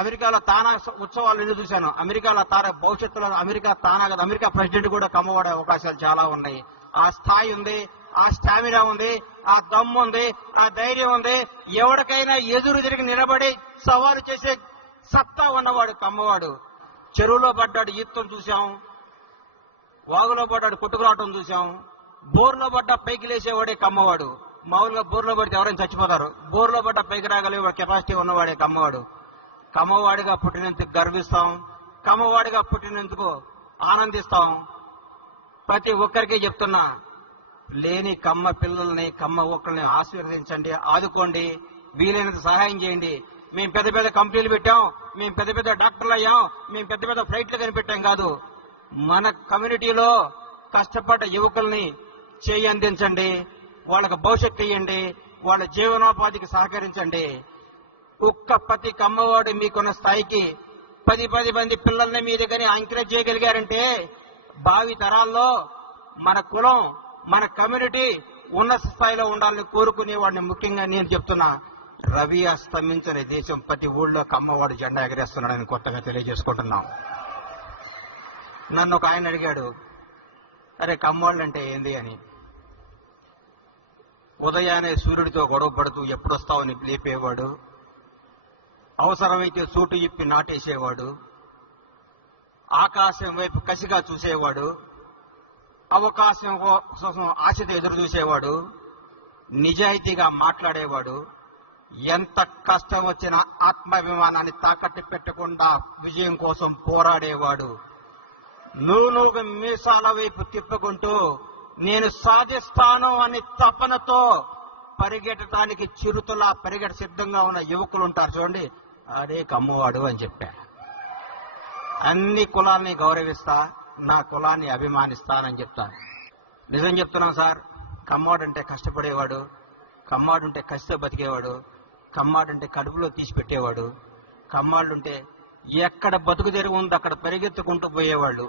అమెరికాలో తానా ఉత్సవాలు ఎందుకు చూశాను. అమెరికాలో తానా భవిష్యత్తులో అమెరికా ప్రెసిడెంట్ కూడా కమ్మవాడే అవకాశాలు చాలా ఉన్నాయి. ఆ స్థాయి ఉంది, ఆ స్టామినా ఉంది, ఆ దమ్ము ఉంది, ఆ ధైర్యం ఉంది. ఎవరికైనా ఎదురు తిరిగి నిలబడి సవాలు చేసే సత్తా ఉన్నవాడు కమ్మవాడు. చెరువులో పడ్డాడు ఈత్తం చూశాం, వాగులో పడ్డాడు కొట్టుకురావటం చూశాం, బోర్లో పడ్డ పైకి లేసేవాడే కమ్మవాడు. మామూలుగా బోర్లో పడితే ఎవరైనా చచ్చిపోతారు. బోర్లో పడ్డ పైకి రాగలిగే కెపాసిటీ ఉన్నవాడే కమ్మవాడు. కమ్మవాడిగా పుట్టినందుకు గర్విస్తాం, కమ్మవాడిగా పుట్టినందుకు ఆనందిస్తాం. ప్రతి ఒక్కరికి చెప్తున్నా, లేని కమ్మ పిల్లల్ని కమ్మ ఒక్కరిని ఆశీర్వదించండి, ఆదుకోండి, వీలైనంత సహాయం చేయండి. మేము పెద్ద పెద్ద కంపెనీలు పెట్టాం, మేము పెద్ద పెద్ద డాక్టర్లు అయ్యాం, మేము పెద్ద పెద్ద ఫ్లైట్లు కనిపెట్టాం కాదు. మన కమ్యూనిటీలో కష్టపడ్డ యువకుల్ని చేయి అందించండి, వాళ్ళకు భవిష్యత్తు ఇవ్వండి, వాళ్ళ జీవనోపాధికి సహకరించండి. ప్రతి కమ్మవాడు మీకున్న స్థాయికి 10 మంది పిల్లల్ని మీ దగ్గర ఎంకరేజ్ చేయగలిగారంటే భావి తరాల్లో మన కులం, మన కమ్యూనిటీ ఉన్నత స్థాయిలో ఉండాలని కోరుకునే వాడిని ముఖ్యంగా నేను చెప్తున్నా. రవి అస్తమించిన దేశం ప్రతి ఊళ్ళో కమ్మవాడు జెండా ఎగరేస్తున్నాడని కొత్తగా తెలియజేసుకుంటున్నాం. నన్ను ఒక ఆయన అడిగాడు, అరే కమ్మవాళ్ళు అంటే ఏంది అని. ఉదయాన్నే సూర్యుడితో గొడవ పడుతూ ఎప్పుడొస్తావని లేపేవాడు, అవసరమైతే సూటు ఇప్పి నాటేసేవాడు, ఆకాశం వైపు కసిగా చూసేవాడు, అవకాశం కోసం ఆశతో ఎదురు చూసేవాడు, నిజాయితీగా మాట్లాడేవాడు, ఎంత కష్టం వచ్చినా ఆత్మాభిమానాన్ని తాకట్టు పెట్టకుండా విజయం కోసం పోరాడేవాడు. నువ్వు మీసాల వైపు తిప్పుకుంటూ నేను సాధిస్తాను అని తపనతో పరిగెట్టడానికి చిరుతలా పరిగెట సిద్ధంగా ఉన్న యువకులు ఉంటారు చూడండి, అదే కమ్మవాడు అని చెప్పా. అన్ని కులాల్ని గౌరవిస్తా, నా కులాన్ని అభిమానిస్తానని చెప్తాను. నిజం చెప్తున్నాను సార్, కమ్మవాడంటే కష్టపడేవాడు, కమ్మాడుంటే కసితో బతికేవాడు, కమ్మాడుంటే కడుపులో తీసి పెట్టేవాడు, కమ్మాడుంటే ఎక్కడ బతుకు తెరువు ఉందో అక్కడ పరిగెత్తుకుంటూ పోయేవాళ్ళు.